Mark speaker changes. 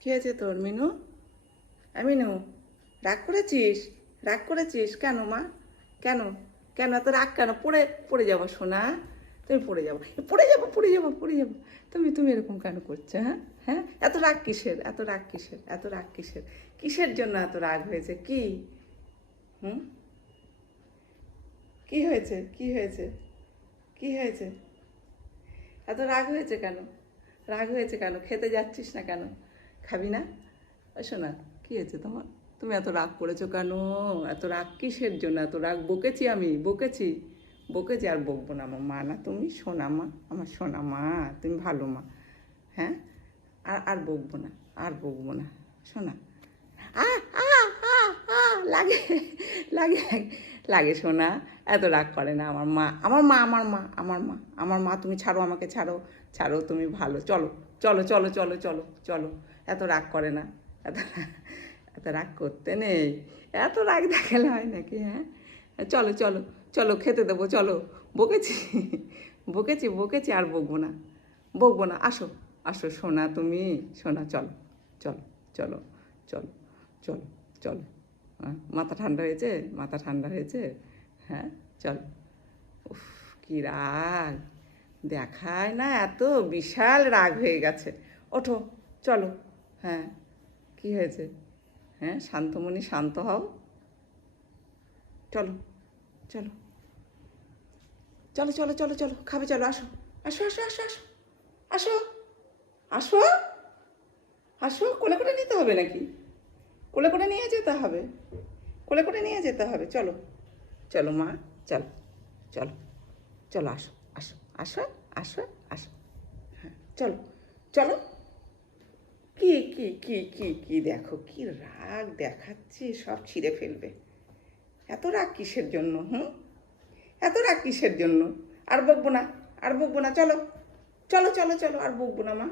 Speaker 1: কী হয়েছে তোর, মিনু? মিনু, রাগ করেছিস? রাগ করেছিস কেন, মা? কেন? কেন? এত রাগ কেন? পড়ে পড়ে যাব, সোনা। তুমি পড়ে যাব। পড়ে যাব পড়ে যাব পড়ে যাব। তুমি তুমি এরকম কেন করছ হ্যাঁ? হ্যাঁ? এত রাগ কিসের? এত রাগ কিসের? এত রাগ কিসের? কিসের জন্য এত রাগ হয়েছে? কি? হুম? কি হয়েছে? কি হয়েছে? কি হয়েছে? এত রাগ হয়েছে কেন? রাগ হয়েছে কেন? খেতে যাচ্ছিস না কেন? খাবি না? শোনা, কি হয়েছে তোমার? তুমি এত রাগ করেছ কেন? এত রাগ কিসের জন্য? এত রাগ বকেছি আমি, বকেছি। বকেছি আর বকবো না আমার মা না তুমি, সোনা মা, আমার সোনা মা, তুমি ভালো মা। হ্যাঁ? আর আর বকবো না, আর বকবো না। আ লাগে লাগে লাগে শোনা এত রাগ করে না আমার মা। আমার মা আমার মা আমার মা আমার মা, তুমি ছাড়ো, আমাকে ছাড়ো। ছাড়ো তুমি ভালো। চলো। চলো চলো চলো চলো চলো। এত রাগ করে না। এত এত রাগ করতে নেই। এত রাগ দেখালে হয় নাকি হ্যাঁ? চলো চলো চলো, খেতে দেবো, চলো। বকেছি বকেছি বকেছি, আর বকবো না। বকবো না। আসো আসো, সোনা তুমি, সোনা, চলো চলো চলো চলো চলো চলো। হ্যাঁ মাথা ঠান্ডা হয়েছে? মাথা ঠান্ডা হয়েছে? হ্যাঁ চলো। উফ, কি রাগ। দেখায় না, এত বিশাল রাগ হয়ে গেছে। ওঠো, চলো। হ্যাঁ কি হয়েছে? হ্যাঁ শান্তমণি শান্ত হও। চলো চলো। চলো চলো চলো চলো, খাবে, চলো, আসো। আসো আসো আসো আসো। আসো আসো। আসো, কোলে করে নিতে হবে নাকি? কোলে করে নিয়ে যেতে হবে। কোলে করে নিয়ে যেতে হবে, চলো। চলো মা, চলো চলো চলো, আসো আসো। আসো আসো আসো। হ্যাঁ। চলো চলো। কি কি কি কি কি দেখো কি রাগ দেখাচ্ছে সব ছিঁড়ে ফেলবে। এত রাগ কিসের জন্য হুম? এত রাগ কিসের জন্য? আর বকবো না আর বকবো না চলো। চলো চলো চলো আর বকবো না মা।